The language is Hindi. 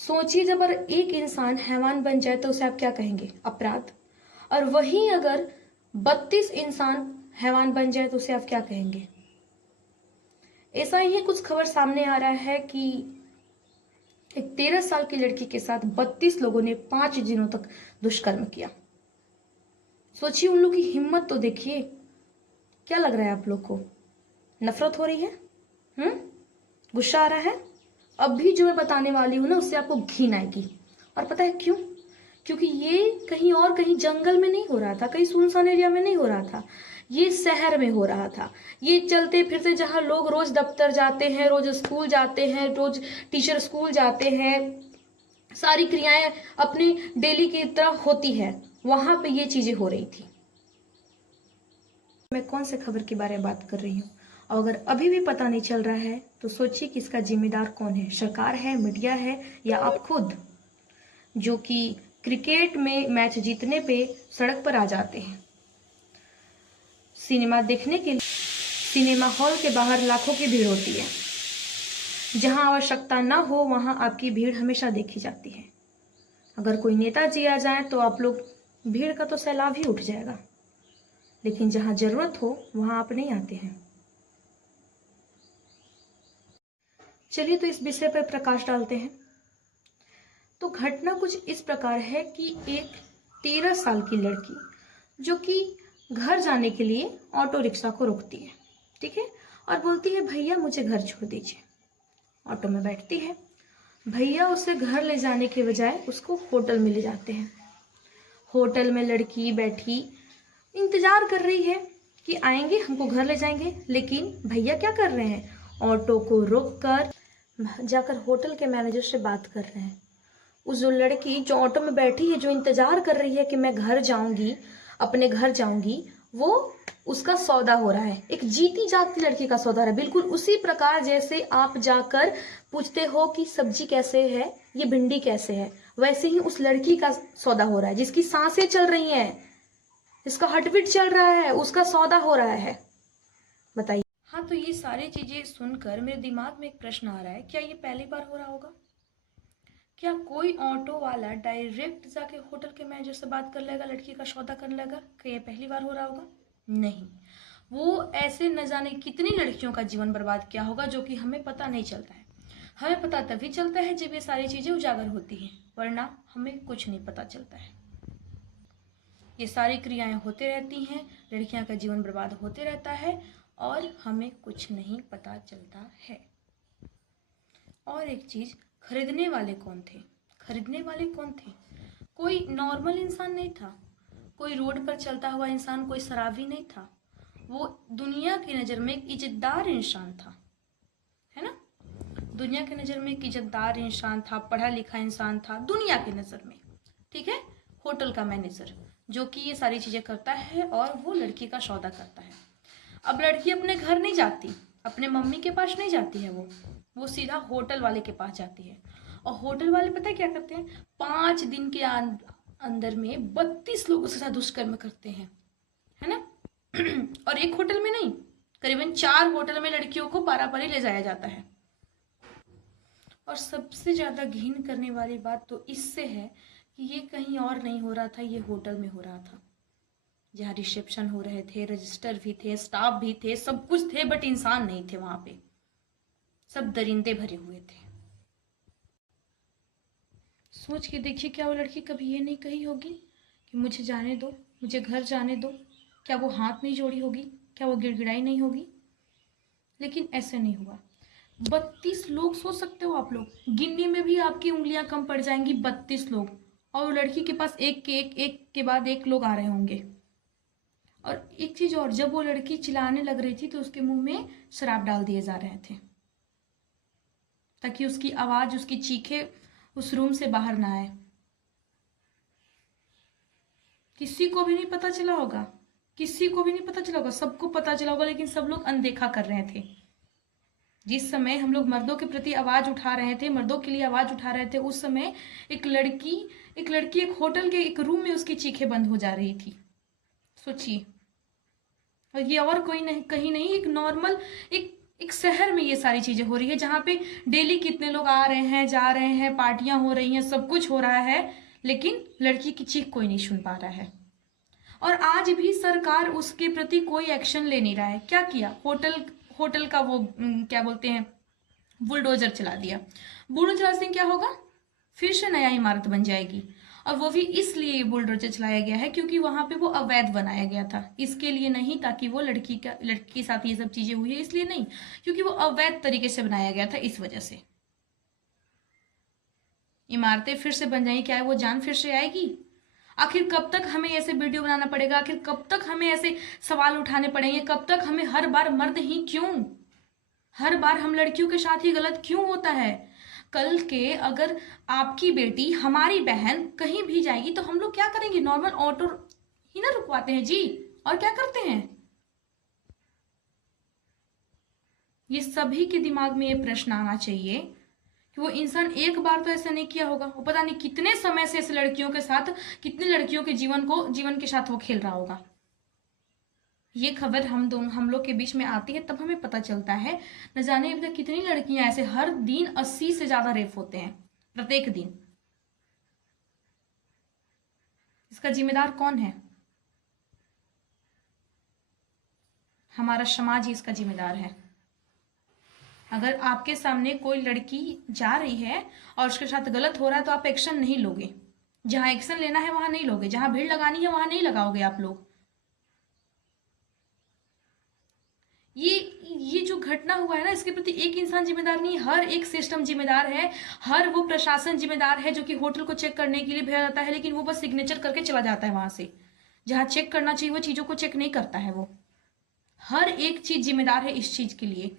सोचिए जब अगर एक इंसान हैवान बन जाए तो उसे आप क्या कहेंगे? अपराध। और वहीं अगर 32 इंसान हैवान बन जाए तो उसे आप क्या कहेंगे? ऐसा ही है, कुछ खबर सामने आ रहा है कि एक 13 साल की लड़की के साथ 32 लोगों ने 5 दिनों तक दुष्कर्म किया। सोचिए, उन लोगों की हिम्मत तो देखिए। क्या लग रहा है आप लोग को? नफरत हो रही है? गुस्सा आ रहा है? अभी जो मैं बताने वाली हूं ना, उससे आपको घिन आएगी। और पता है क्यों? क्योंकि ये कहीं और, कहीं जंगल में नहीं हो रहा था, कहीं सुनसान एरिया में नहीं हो रहा था, ये शहर में हो रहा था। ये चलते फिरते, जहां लोग रोज दफ्तर जाते हैं, रोज स्कूल जाते हैं, रोज टीचर स्कूल जाते हैं, सारी क्रियाएं अपनी डेली की तरह होती है, वहां पे ये चीजें हो रही थी। मैं कौन से खबर के बारे में बात कर रही हूँ? और अगर अभी भी पता नहीं चल रहा है तो सोचिए कि इसका जिम्मेदार कौन है? सरकार है, मीडिया है, या आप खुद, जो कि क्रिकेट में मैच जीतने पे सड़क पर आ जाते हैं। सिनेमा देखने के लिए सिनेमा हॉल के बाहर लाखों की भीड़ होती है। जहां आवश्यकता ना हो वहां आपकी भीड़ हमेशा देखी जाती है। अगर कोई नेताजी आ जाए तो आप लोग, भीड़ का तो सैलाब ही उठ जाएगा। लेकिन जहां जरूरत हो वहां आप नहीं आते हैं। चलिए तो इस विषय पर प्रकाश डालते हैं। तो घटना कुछ इस प्रकार है कि एक 13 साल की लड़की, जो कि घर जाने के लिए ऑटो रिक्शा को रोकती है, ठीक है, और बोलती है भैया मुझे घर छोड़ दीजिए। ऑटो में बैठती है। भैया उसे घर ले जाने के बजाय उसको होटल में ले जाते हैं। होटल में लड़की बैठी इंतजार कर रही है कि आएंगे, हमको घर ले जाएंगे। लेकिन भैया क्या कर रहे हैं? ऑटो को रोककर जाकर होटल के मैनेजर से बात कर रहे हैं। उस जो लड़की जो ऑटो में बैठी है, जो इंतजार कर रही है कि मैं घर जाऊंगी, अपने घर जाऊंगी, वो उसका सौदा हो रहा है। एक जीती जागती लड़की का सौदा हो रहा है। बिल्कुल उसी प्रकार जैसे आप जाकर पूछते हो कि सब्जी कैसे है, ये भिंडी कैसे है, वैसे ही उस लड़की का सौदा हो रहा है, जिसकी सांसें चल रही हैं, इसका हार्टबीट चल रहा है, उसका सौदा हो रहा है। बताइए। हाँ, तो ये सारी चीजें सुनकर मेरे दिमाग में एक प्रश्न आ रहा है, क्या ये पहली बार हो रहा होगा? क्या कोई ऑटो वाला डायरेक्ट जाके होटल के मैनेजर से बात कर लेगा, लड़की का सौदा कर लेगा? क्या ये पहली बार हो रहा होगा? नहीं। वो ऐसे न जाने कितनी लड़कियों का जीवन बर्बाद किया होगा, जो कि हमें पता नहीं चलता है। हमें पता तभी चलता है जब ये सारी चीजें उजागर होती हैं, वरना हमें कुछ नहीं पता चलता है। ये सारी क्रियाएं होते रहती हैं, लड़कियां का जीवन बर्बाद होते रहता है और हमें कुछ नहीं पता चलता है। और एक चीज, खरीदने वाले कौन थे? खरीदने वाले कौन थे? कोई नॉर्मल इंसान नहीं था, कोई रोड पर चलता हुआ इंसान, कोई शराबी नहीं था। वो दुनिया की नज़र में एक इज्जतदार इंसान था, है ना? दुनिया की नज़र में एक इज्जतदार इंसान था, पढ़ा लिखा इंसान था दुनिया की नज़र में, ठीक है। होटल का मैनेजर, जो कि ये सारी चीज़ें करता है और वो लड़की का सौदा करता है। अब लड़की अपने घर नहीं जाती, अपने मम्मी के पास नहीं जाती है, वो सीधा होटल वाले के पास जाती है। और होटल वाले पता है क्या करते हैं? 5 दिन के अंदर में 32 लोगों के साथ दुष्कर्म करते हैं, है ना? और एक होटल में नहीं, करीबन 4 होटल में लड़कियों को पारापारी ले जाया जाता है। और सबसे ज्यादा घिन करने वाली बात तो इससे है कि ये कहीं और नहीं हो रहा था, ये होटल में हो रहा था, जहाँ रिसेप्शन हो रहे थे, रजिस्टर भी थे, स्टाफ भी थे, सब कुछ थे, बट इंसान नहीं थे वहां पे। सब दरिंदे भरे हुए थे। सोच के देखिए, क्या वो लड़की कभी ये नहीं कही होगी कि मुझे जाने दो, मुझे घर जाने दो? क्या वो हाथ नहीं जोड़ी होगी? क्या वो गिड़गिड़ाई नहीं होगी? लेकिन ऐसे नहीं हुआ। 32 लोग, सोच सकते हो आप लोग, गिनने में भी आपकी उंगलियां कम पड़ जाएंगी। 32 लोग, और वो लड़की के पास एक के बाद एक लोग आ रहे होंगे। और एक चीज और, जब वो लड़की चिल्लाने लग रही थी तो उसके मुंह में शराब डाल दिए जा रहे थे, ताकि उसकी आवाज, उसकी चीखें उस रूम से बाहर ना आए। किसी को भी नहीं पता चला होगा, किसी को भी नहीं पता चला होगा, सबको पता चला होगा, लेकिन सब लोग अनदेखा कर रहे थे। जिस समय हम लोग मर्दों के प्रति आवाज उठा रहे थे, मर्दों के लिए आवाज उठा रहे थे, उस समय एक लड़की एक होटल के एक रूम में उसकी चीखें बंद हो जा रही थी। सोचिए। और ये और कोई नहीं, कहीं नहीं, एक नॉर्मल, एक एक शहर में ये सारी चीजें हो रही है, जहाँ पे डेली कितने लोग आ रहे हैं, जा रहे हैं, पार्टियां हो रही हैं, सब कुछ हो रहा है, लेकिन लड़की की चीख कोई नहीं सुन पा रहा है। और आज भी सरकार उसके प्रति कोई एक्शन ले नहीं रहा है। क्या किया, होटल होटल का वो क्या बोलते हैं, बुलडोजर चला दिया। बुलडोजर चलाने से क्या होगा, फिर से नया इमारत बन जाएगी। और वो भी इसलिए बुलडोजर चलाया गया है क्योंकि वहां पे वो अवैध बनाया गया था, इसके लिए नहीं ताकि वो लड़की के साथ ये सब चीजें हुई है इसलिए नहीं, क्योंकि वो अवैध तरीके से बनाया गया था, इस वजह से। इमारतें फिर से बन जाएंगी, क्या है वो जान फिर से आएगी? आखिर कब तक हमें ऐसे वीडियो बनाना पड़ेगा, आखिर कब तक हमें ऐसे सवाल उठाने पड़ेंगे, कब तक हमें हर बार मर्द ही क्यों, हर बार हम लड़कियों के साथ ही गलत क्यों होता है? कल के अगर आपकी बेटी, हमारी बहन कहीं भी जाएगी तो हम लोग क्या करेंगे, नॉर्मल ऑटो ही ना रुकवाते हैं जी, और क्या करते हैं? ये सभी के दिमाग में ये प्रश्न आना चाहिए कि वो इंसान एक बार तो ऐसा नहीं किया होगा, वो पता नहीं कितने समय से इस लड़कियों के साथ, कितनी लड़कियों के जीवन के साथ वो खेल रहा होगा। ये खबर हम लोग के बीच में आती है तब हमें पता चलता है, न जाने अभी तक कितनी लड़कियां ऐसे, हर दिन 80 से ज्यादा रेप होते हैं प्रत्येक दिन। इसका जिम्मेदार कौन है? हमारा समाज ही इसका जिम्मेदार है। अगर आपके सामने कोई लड़की जा रही है और उसके साथ गलत हो रहा है तो आप एक्शन नहीं लोगे, जहां एक्शन लेना है वहां नहीं लोगे, जहां भीड़ लगानी है वहां नहीं लगाओगे आप लोग। ये जो घटना हुआ है ना, इसके प्रति एक इंसान जिम्मेदार नहीं, हर एक सिस्टम जिम्मेदार है, हर वो प्रशासन जिम्मेदार है जो कि होटल को चेक करने के लिए भेजा जाता है, लेकिन वो बस सिग्नेचर करके चला जाता है वहां से। जहां चेक करना चाहिए वो चीजों को चेक नहीं करता है वो। हर एक चीज जिम्मेदार है इस चीज के लिए।